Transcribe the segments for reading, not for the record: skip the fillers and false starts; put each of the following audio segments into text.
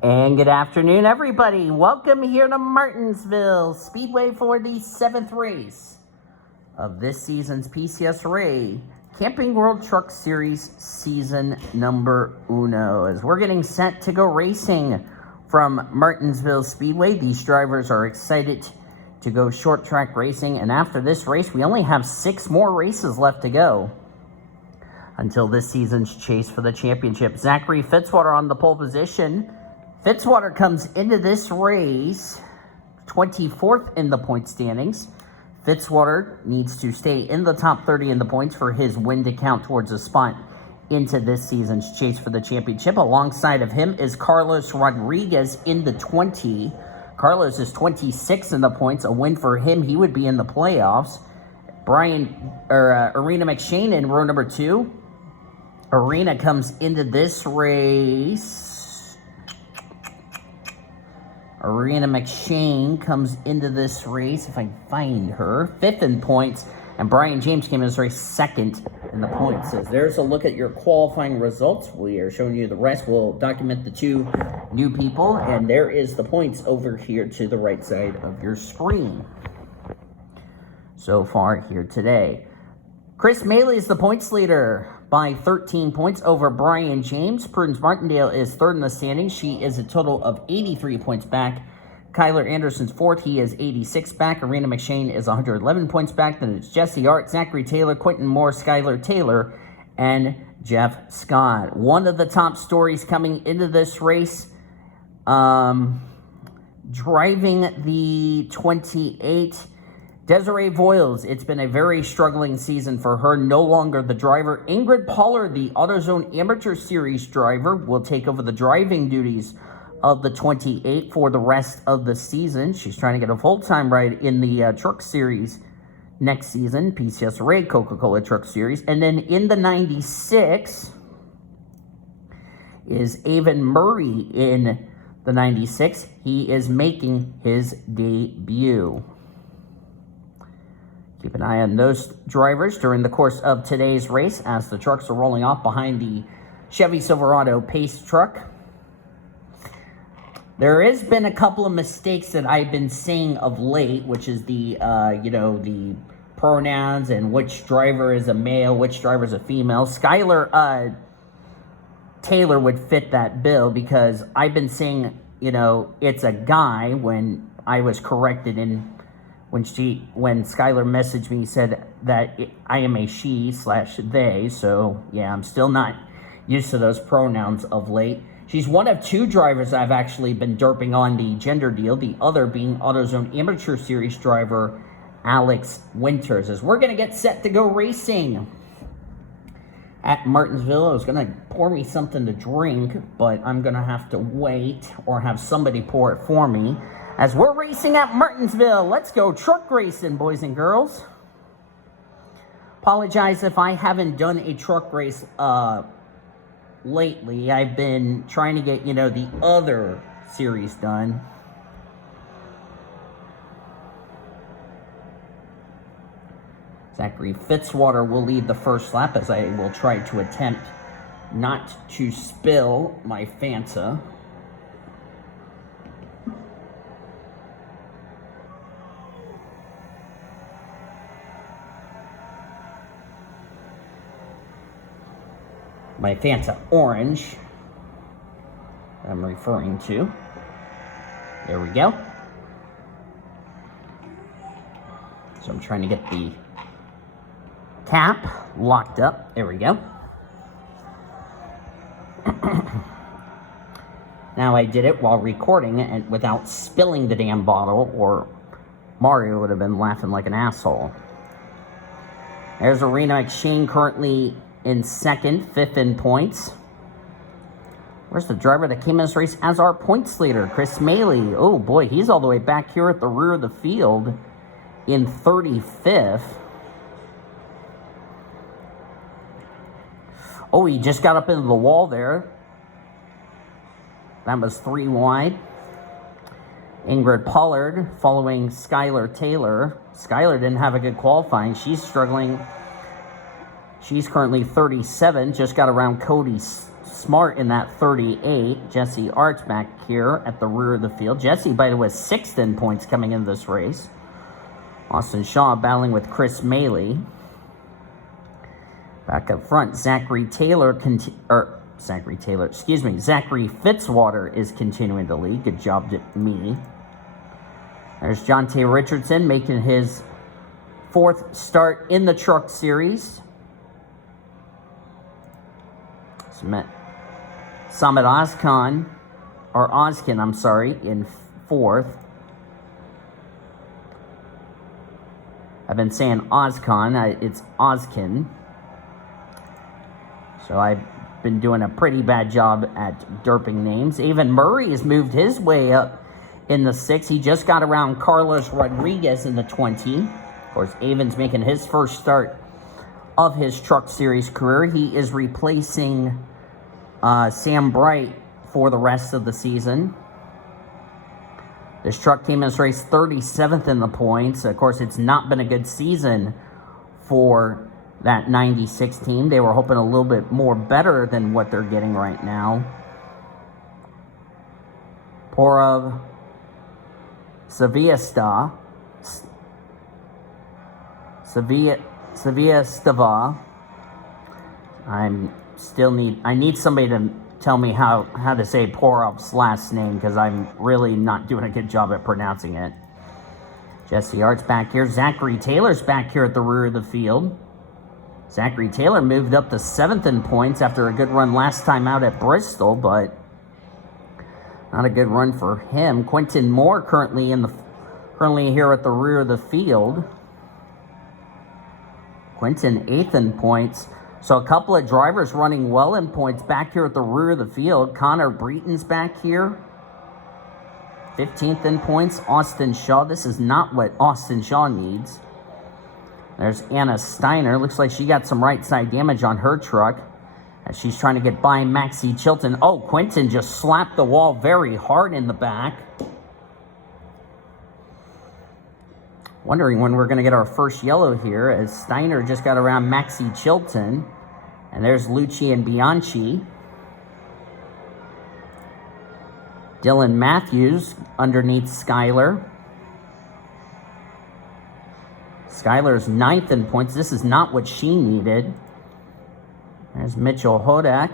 And good afternoon, everybody. Welcome here to Martinsville Speedway for the 7th race of this season's PCSRA Camping World Truck Series season number uno. As we're getting set to go racing from Martinsville Speedway, these drivers are excited to go short track racing. And after this race, we only have 6 more races left to go until this season's chase for the championship. Zachary Fitzwater on the pole position. Fitzwater comes into this race 24th in the point standings. Fitzwater needs to stay in the top 30 in the points for his win to count towards a spot into this season's chase for the championship. Alongside of him is Carlos Rodriguez in the 20. Carlos is 26 in the points. A win for him, he would be in the playoffs. Arena McShane in row number 2. Arena comes into this race. Arena McShane comes into this race, if I find her, 5th in points. And Brian James came in this race 2nd in the points. So there's a look at your qualifying results. We are showing you the rest. We'll document the 2 new people. And there is the points over here to the right side of your screen so far here today. Chris Maley is the points leader by 13 points over Brian James. Prudence Martindale is 3rd in the standings. She is a total of 83 points back. Kyler Anderson's 4th. He is 86 back. Arena McShane is 111 points back. Then it's Jesse Art, Zachary Taylor, Quentin Moore, Skylar Taylor, and Jeff Scott. One of the top stories coming into this race, driving the 28, Desiree Voiles. It's been a very struggling season for her. No longer the driver. Ingrid Pollard, the AutoZone Amateur Series driver, will take over the driving duties of the 28 for the rest of the season. She's trying to get a full-time ride in the Truck Series next season, PCSRA Coca-Cola Truck Series. And then in the 96 is Avon Murray in the 96. He is making his debut. Keep an eye on those drivers during the course of today's race as the trucks are rolling off behind the Chevy Silverado Pace truck. There has been a couple of mistakes that I've been seeing of late, which is the, the pronouns and which driver is a male, which driver is a female. Skylar Taylor would fit that bill because I've been saying, it's a guy when I was corrected in when Skylar messaged me, said that I am a she/they. So, yeah, I'm still not used to those pronouns of late. She's one of 2 drivers I've actually been derping on the gender deal, the other being AutoZone Amateur Series driver Alex Winters. As we're going to get set to go racing at Martinsville. I was going to pour me something to drink, but I'm going to have to wait or have somebody pour it for me. As we're racing at Martinsville, let's go truck racing, boys and girls. Apologize if I haven't done a truck race lately. I've been trying to get, the other series done. Zachary Fitzwater will lead the first lap as I will try to attempt not to spill my Fanta. My Fanta Orange I'm referring to. There we go. So I'm trying to get the cap locked up. There we go. Now I did it while recording and without spilling the damn bottle, or Mario would have been laughing like an asshole. There's Arena McShane currently in 2nd, 5th in points. Where's the driver that came in this race as our points leader? Chris Maley. Oh boy, he's all the way back here at the rear of the field in 35th. Oh, he just got up into the wall there. That was 3 wide. Ingrid Pollard following Skylar Taylor. Skylar didn't have a good qualifying. She's struggling. She's currently 37. Just got around Cody smart in that 38. Jesse Arts back here at the rear of the field. Jesse, by the way, 6th in points coming into this race. Austin Shaw battling with Chris Maley. Back up front, Zachary Fitzwater is continuing to lead. Good job to me. There's Jonte Richardson making his 4th start in the Truck Series. Samit Ozkin, in 4th. I've been saying Ozkin, it's Ozkin. So I've been doing a pretty bad job at derping names. Avon Murray has moved his way up in the 6th. He just got around Carlos Rodriguez in the 20. Of course, Avon's making his first start of his Truck Series career. He is replacing Sam Bright for the rest of the season. This truck came in this race 37th in the points. Of course, it's not been a good season for that 96 team. They were hoping a little bit more better than what they're getting right now. Porov Saviastava. I need somebody to tell me how to say Porov's last name, because I'm really not doing a good job at pronouncing it. Jesse Arts back here. Zachary Taylor's back here at the rear of the field. Zachary Taylor moved up to 7th in points after a good run last time out at Bristol, but not a good run for him. Quentin Moore currently here at the rear of the field. Quentin 8th in points. So a couple of drivers running well in points back here at the rear of the field. Connor Breton's back here. 15th in points. Austin Shaw. This is not what Austin Shaw needs. There's Anna Steiner. Looks like she got some right side damage on her truck as she's trying to get by Maxie Chilton. Oh, Quentin just slapped the wall very hard in the back. Wondering when we're going to get our first yellow here, as Steiner just got around Maxie Chilton. And there's Lucci and Bianchi. Dylan Matthews underneath Skyler. Skyler's 9th in points. This is not what she needed. There's Mitchell Hodak.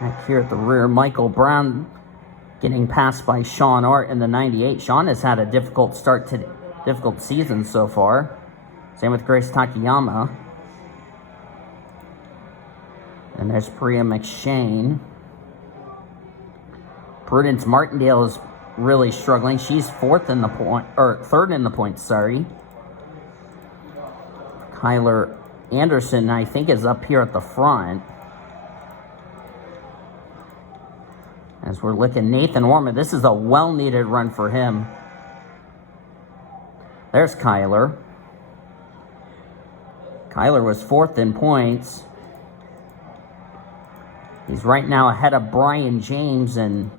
Back here at the rear, Michael Brown getting passed by Sean Art in the 98. Sean has had a difficult season so far. Same with Grace Takayama. And there's Priya McShane. Prudence Martindale is really struggling. She's 3rd in the points, sorry. Kyler Anderson, I think, is up here at the front. As we're looking, Nathan Orman, this is a well-needed run for him. There's Kyler. Kyler was 4th in points. He's right now ahead of Brian James, and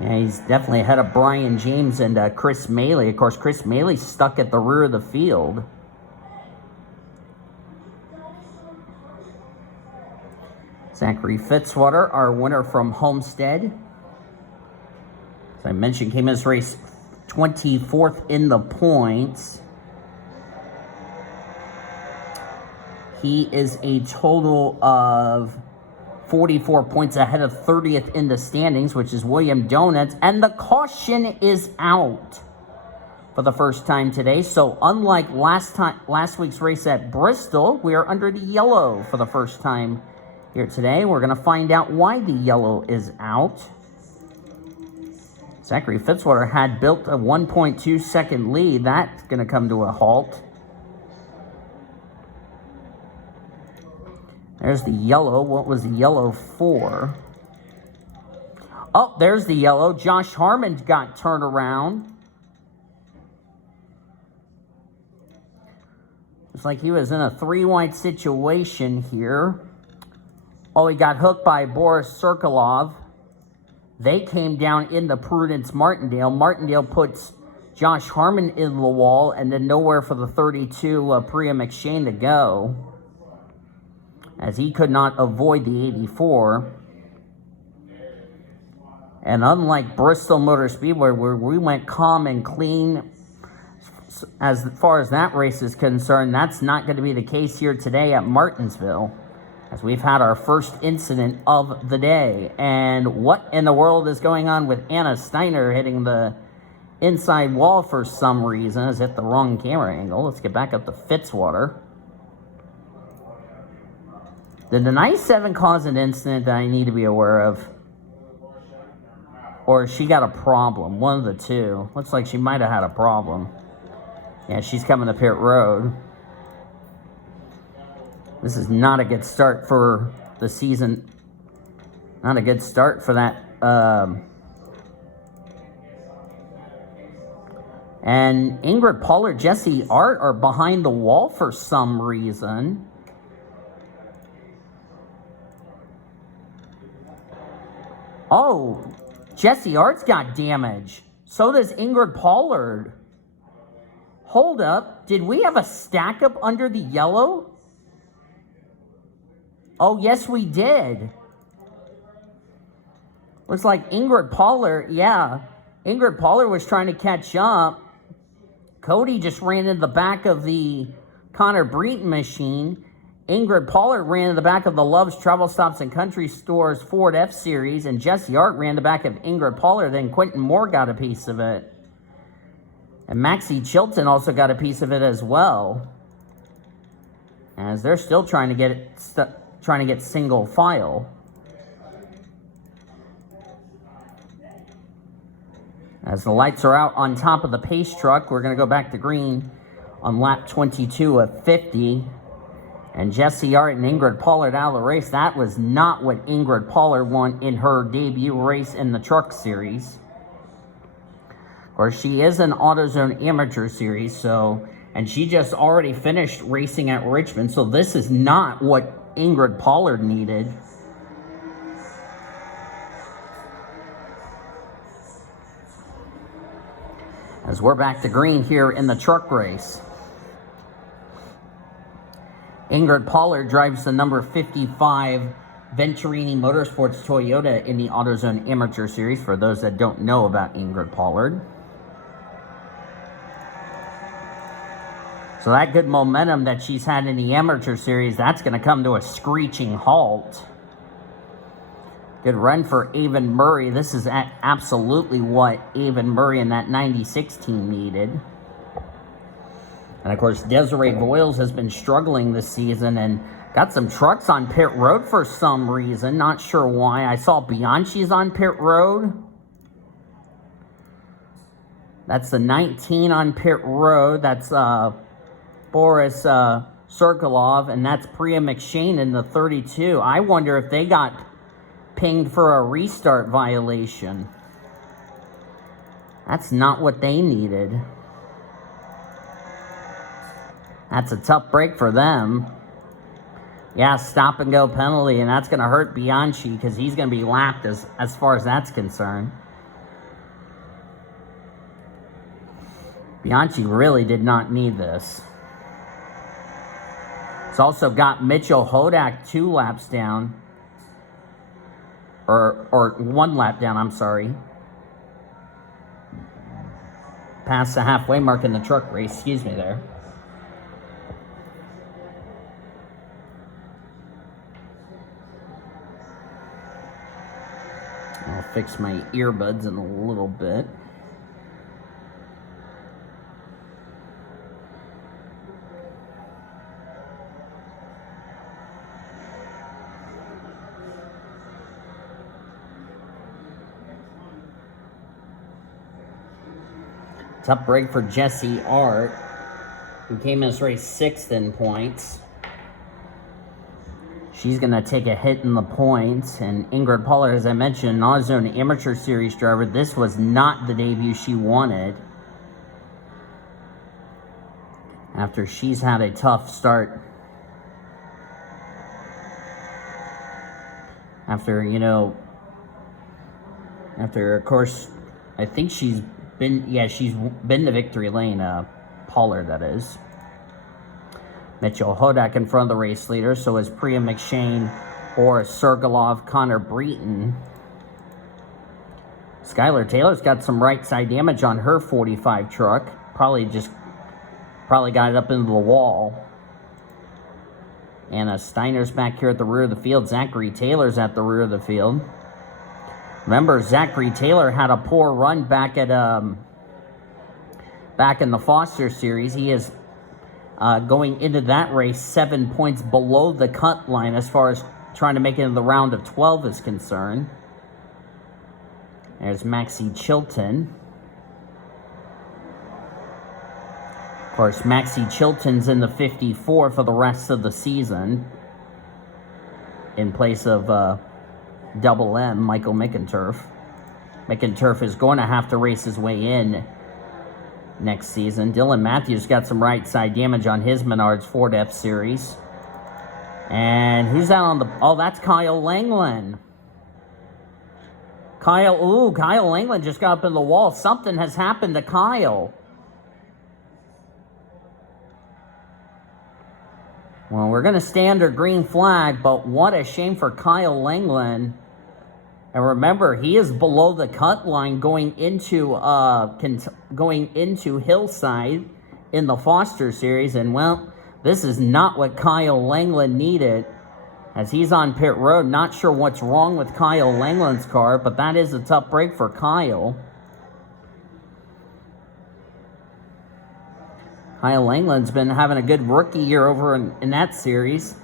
he's definitely ahead of Brian James and Chris Maley. Of course, Chris Maley's stuck at the rear of the field. Zachary Fitzwater, our winner from Homestead. As I mentioned, came in this race 24th in the points. He is a total of 44 points ahead of 30th in the standings, which is William Donuts. And the caution is out for the first time today. So unlike last week's race at Bristol, we are under the yellow for the first time here today. We're going to find out why the yellow is out. Zachary Fitzwater had built a 1.2 second lead. That's going to come to a halt. There's the yellow. What was the yellow for? Oh, there's the yellow. Josh Harmon got turned around. Looks like he was in a 3-wide situation here. Oh, he got hooked by Boris Serkolov. They came down into Prudence Martindale. Martindale puts Josh Harmon in the wall, and then nowhere for the 32 Priya McShane to go. as he could not avoid the 84. And unlike Bristol Motor Speedway, where we went calm and clean as far as that race is concerned, that's not going to be the case here today at Martinsville, as we've had our first incident of the day. And what in the world is going on with Anna Steiner hitting the inside wall for some reason? Has hit the wrong camera angle. Let's get back up to Fitzwater. Did the 97 cause an incident that I need to be aware of? Or she got a problem? One of the two. Looks like she might have had a problem. Yeah, she's coming to pit road. This is not a good start for the season. Not a good start for that. And Ingrid Pollard, Jesse Art are behind the wall for some reason. Oh, Jesse Art's got damage. So does Ingrid Pollard. Hold up. Did we have a stack up under the yellow? Oh, yes, we did. Looks like Ingrid Pollard, yeah. Ingrid Pollard was trying to catch up. Cody just ran into the back of the Connor Breton machine. Ingrid Pollard ran in the back of the Love's Travel Stops and Country Stores Ford F-Series, and Jesse Art ran the back of Ingrid Pollard. Then Quentin Moore got a piece of it. And Maxie Chilton also got a piece of it as well, as they're still trying to get single file. As the lights are out on top of the pace truck, we're going to go back to green on lap 22 of 50. And Jesse Art and Ingrid Pollard out of the race. That was not what Ingrid Pollard won in her debut race in the Truck Series. Of course, she is an AutoZone Amateur Series, and she just already finished racing at Richmond, so this is not what Ingrid Pollard needed. As we're back to green here in the truck race. Ingrid Pollard drives the number 55 Venturini Motorsports Toyota in the AutoZone Amateur Series, for those that don't know about Ingrid Pollard. So that good momentum that she's had in the Amateur Series, that's going to come to a screeching halt. Good run for Avon Murray. This is absolutely what Avon Murray and that 96 team needed. And, of course, Desiree Boyles has been struggling this season and got some trucks on pit road for some reason. Not sure why. I saw Bianchi's on pit road. That's the 19 on pit road. That's Boris Serkolov, and that's Priya McShane in the 32. I wonder if they got pinged for a restart violation. That's not what they needed. That's a tough break for them. Yeah, stop and go penalty, and that's going to hurt Bianchi because he's going to be lapped as far as that's concerned. Bianchi really did not need this. It's also got Mitchell Hodak 2 laps down. Or 1 lap down, I'm sorry. Past the halfway mark in the truck race, excuse me there. I'll fix my earbuds in a little bit. Tough break for Jesse Art, who came in this race 6th in points. She's going to take a hit in the points. And Ingrid Pollard, as I mentioned, an AutoZone Amateur Series driver. This was not the debut she wanted, after she's had a tough start. After, of course, I think she's been to victory lane, Pollard, that is. Mitchell Hodak in front of the race leader. So is Priya McShane, Boris Sergalov, Connor Breton. Skylar Taylor's got some right side damage on her 45 truck. Probably got it up into the wall. Anna Steiner's back here at the rear of the field. Zachary Taylor's at the rear of the field. Remember, Zachary Taylor had a poor run back in the Foster Series. He is going into that race 7 points below the cut line as far as trying to make it into the round of 12 is concerned. There's Maxie Chilton. Of course, Maxie Chilton's in the 54 for the rest of the season in place of Double M, Michael Mickenturf. Mickenturf is going to have to race his way in next season. Dylan Matthews got some right side damage on his Menards Ford F Series. And who's out on the... Oh, that's Kyle Langland. Kyle Langland just got up in the wall. Something has happened to Kyle. Well, we're going to stay under green flag, but what a shame for Kyle Langland. And remember, he is below the cut line going into Hillside in the Foster Series. And, well, this is not what Kyle Langland needed as he's on pit road. Not sure what's wrong with Kyle Langland's car, but that is a tough break for Kyle. Kyle Langland's been having a good rookie year over in that series,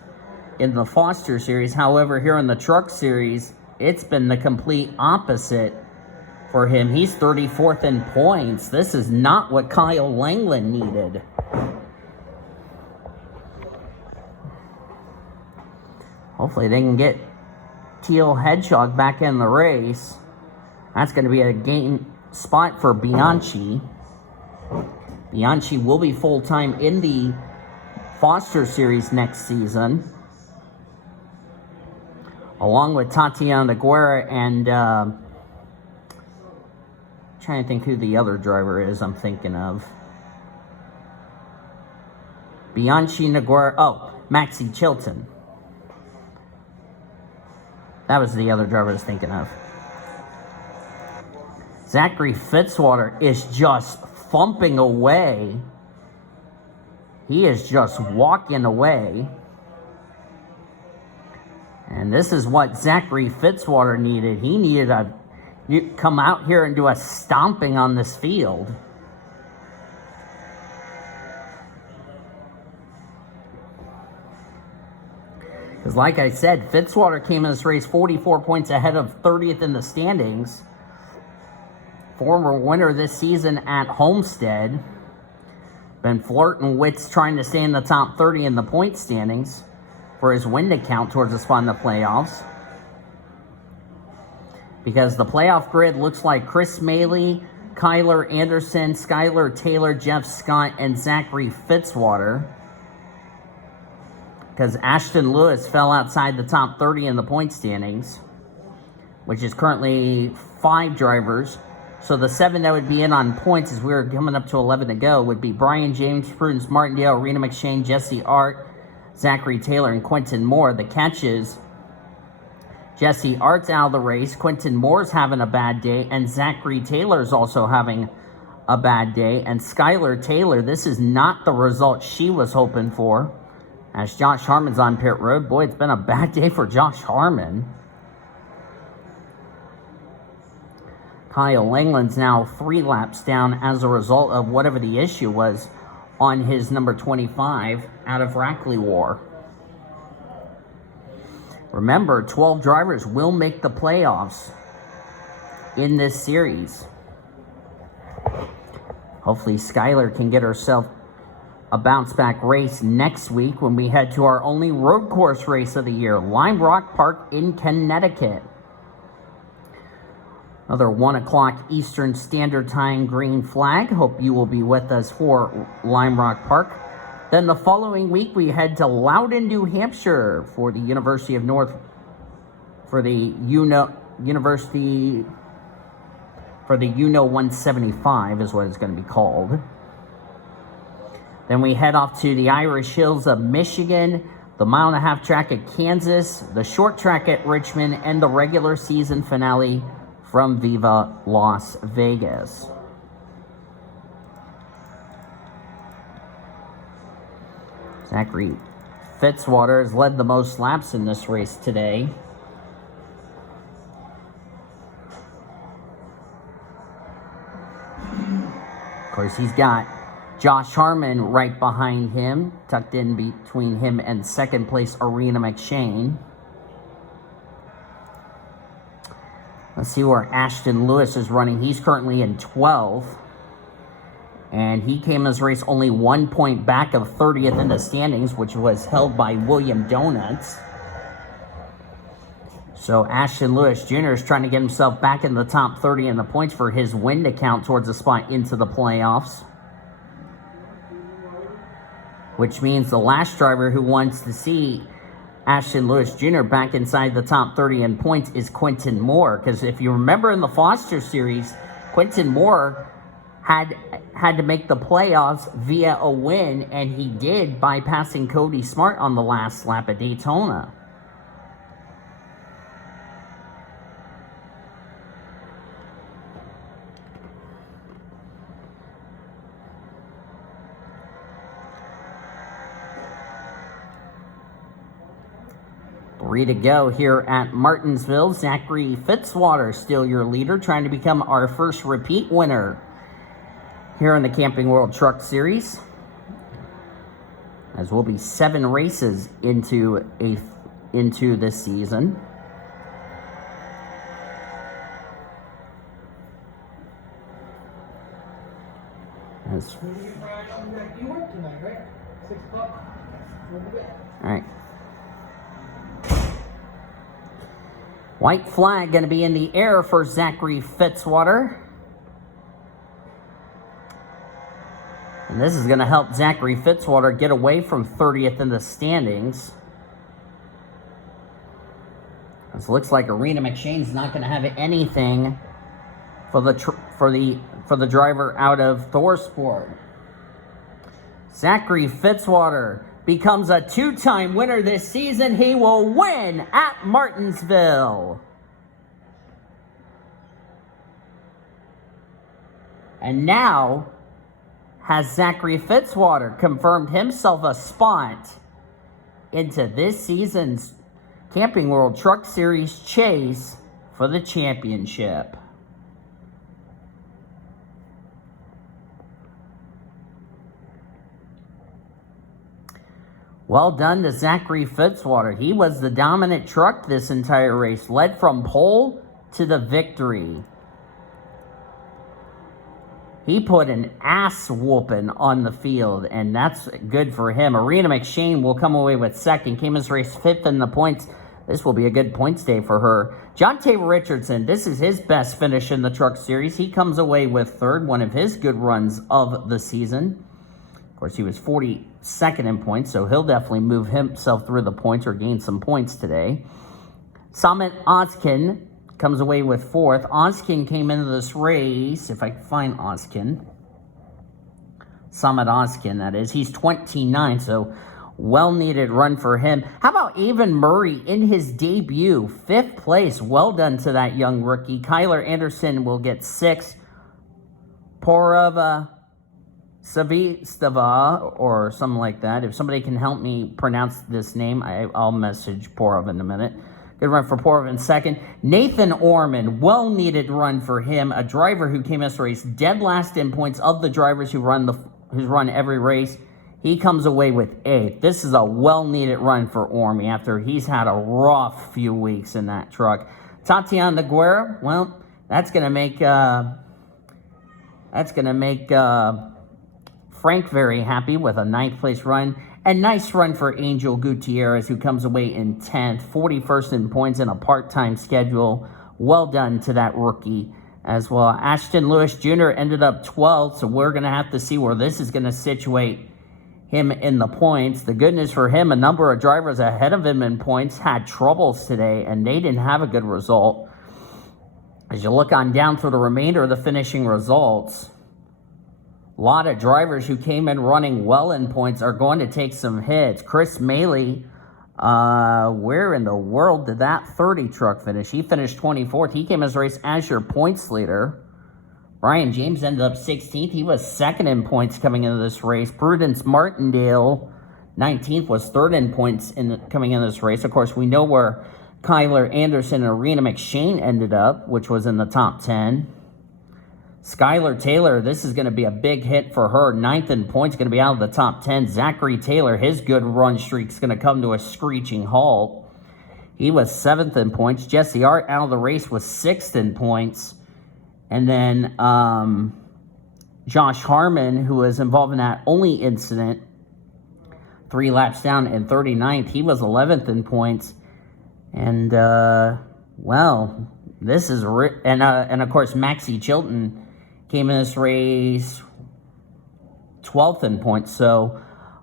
in the Foster Series. However, here in the Truck Series, it's been the complete opposite for him. He's 34th in points. This is not what Kyle Langland needed. Hopefully they can get Teal Hedgehog back in the race. That's going to be a game spot for Bianchi. Bianchi will be full-time in the Foster Series next season, along with Tatiana Guerra and trying to think who the other driver is I'm thinking of. Bianchi, Naguera, Maxie Chilton. That was the other driver I was thinking of. Zachary Fitzwater is just thumping away. He is just walking away. And this is what Zachary Fitzwater needed. He needed to come out here and do a stomping on this field. Because like I said, Fitzwater came in this race 44 points ahead of 30th in the standings. Former winner this season at Homestead. Been flirting with trying to stay in the top 30 in the point standings for his win to count towards a spot in the playoffs. Because the playoff grid looks like Chris Maley, Kyler Anderson, Skylar Taylor, Jeff Scott, and Zachary Fitzwater. Because Ashton Lewis fell outside the top 30 in the point standings, which is currently 5 drivers. So the 7 that would be in on points as we were coming up to 11 to go would be Brian James, Prudence Martindale, Rena McShane, Jesse Art, Zachary Taylor, and Quentin Moore. The catch is Jesse Art's out of the race, Quentin Moore's having a bad day, and Zachary Taylor's also having a bad day. And Skylar Taylor, this is not the result she was hoping for. As Josh Harmon's on pit road. Boy, it's been a bad day for Josh Harmon. Kyle Langland's now 3 laps down as a result of whatever the issue was on his number 25 out of Rackley War. Remember, 12 drivers will make the playoffs in this series. Hopefully Skylar can get herself a bounce-back race next week when we head to our only road course race of the year, Lime Rock Park in Connecticut. Another 1 o'clock Eastern Standard Time green flag. Hope you will be with us for Lime Rock Park. Then the following week, we head to Loudon, New Hampshire for the University of North, for the UNO 175 is what it's going to be called. Then we head off to the Irish Hills of Michigan, the 1.5-mile track at Kansas, the short track at Richmond, and the regular season finale from Viva Las Vegas. Zachary Fitzwater has led the most laps in this race today. Of course, he's got Josh Harmon right behind him, tucked in between him and second place Arena McShane. Let's see where Ashton Lewis is running. He's currently in 12th. And he came in this race only 1 point back of 30th in the standings, which was held by William Donuts. So Ashton Lewis Jr. is trying to get himself back in the top 30 in the points for his win to count towards a spot into the playoffs. Which means the last driver who wants to see Ashton Lewis Jr. back inside the top 30 in points is Quentin Moore. Because if you remember in the Foster Series, Quentin Moore had to make the playoffs via a win, and he did by passing Cody Smart on the last lap at Daytona. Three to go here at Martinsville. Zachary Fitzwater still your leader, trying to become our first repeat winner here in the Camping World Truck Series, as will be 7 races into this season. You work tonight, right? 6 o'clock. All right. White flag going to be in the air for Zachary Fitzwater. And this is going to help Zachary Fitzwater get away from 30th in the standings. It looks like Arena McShane's not going to have anything for the driver out of Thorsport. Zachary Fitzwater becomes a 2-time winner this season. He will win at Martinsville. And now has Zachary Fitzwater confirmed himself a spot into this season's Camping World Truck Series chase for the championship. Well done to Zachary Fitzwater. He was the dominant truck this entire race, led from pole to the victory. He put an ass whooping on the field, and that's good for him. Arena McShane will come away with second. Came as race 5th in the points. This will be a good points day for her. Jonte Richardson, this is his best finish in the Truck Series. He comes away with 3rd, one of his good runs of the season. Of course, he was 42nd in points, so he'll definitely move himself through the points or gain some points today. Samit Ozkin comes away with 4th. Ozkin came into this race, if I can find Ozkin. Samit Ozkin, that is. He's 29, so well-needed run for him. How about Avon Murray in his debut? 5th place. Well done to that young rookie. Kyler Anderson will get 6th. Porova Savistava, or something like that. If somebody can help me pronounce this name, I'll message Porov in a minute. Good run for Porov in 2nd. Nathan Orman, well-needed run for him. A driver who came this race dead last in points of the drivers who's run every race. He comes away with 8th. This is a well-needed run for Ormy after he's had a rough few weeks in that truck. Tatiana Guerra, well, that's gonna make Frank very happy with a 9th place run. And nice run for Angel Gutierrez, who comes away in 10th, 41st in points in a part-time schedule. Well done to that rookie as well. Ashton Lewis Jr. ended up 12th, so we're going to have to see where this is going to situate him in the points. The good news for him, a number of drivers ahead of him in points had troubles today, and they didn't have a good result. As you look on down through the remainder of the finishing results, A lot of drivers who came in running well in points are going to take some hits. Chris Maley, where in the world did that 30 truck finish? He finished 24th. He came in this race as your points leader. Brian James ended up 16th. He was second in points coming into this race. Prudence Martindale, 19th, was third in points coming into this race. Of course, we know where Kyler Anderson and Arena McShane ended up, which was in the top 10. Skylar Taylor, this is going to be a big hit for her. 9th in points, going to be out of the top 10. Zachary Taylor, his good run streak is going to come to a screeching halt. He was 7th in points. Jesse Art out of the race was 6th in points. And then Josh Harmon, who was involved in that only incident, 3 laps down in 39th. He was 11th in points. And, well, this is... and of course, Maxie Chilton came in this race 12th in points. So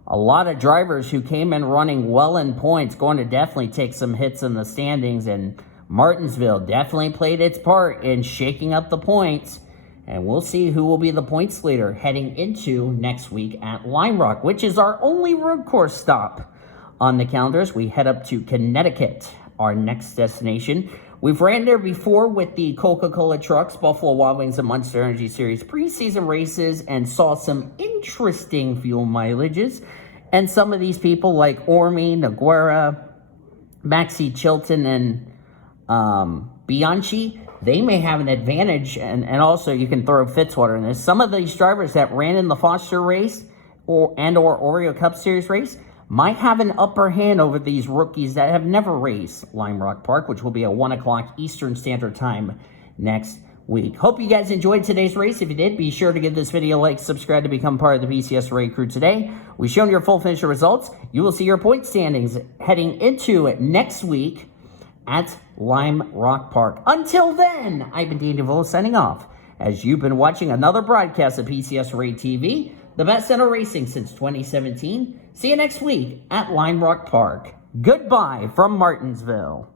a lot of drivers who came in running well in points going to definitely take some hits in the standings. And Martinsville definitely played its part in shaking up the points. And we'll see who will be the points leader heading into next week at Lime Rock, which is our only road course stop on the calendars. We head up to Connecticut, our next destination. We've ran there before with the Coca-Cola trucks, Buffalo Wild Wings, and Monster Energy Series preseason races, and saw some interesting fuel mileages. And some of these people like Ormy, Naguera, Maxie Chilton, and Bianchi, they may have an advantage. And also you can throw Fitzwater in this. Some of these drivers that ran in the Foster race or Oreo Cup Series race might have an upper hand over these rookies that have never raced Lime Rock Park, which will be at 1 o'clock Eastern Standard Time next week. Hope you guys enjoyed today's race. If you did, be sure to give this video a like, subscribe to become part of the PCSRA crew today. We've shown your full finisher results. You will see your point standings heading into next week at Lime Rock Park. Until then, I've been Dean DeVoe signing off as you've been watching another broadcast of PCSRA TV, the best center racing since 2017. See you next week at Lime Rock Park. Goodbye from Martinsville.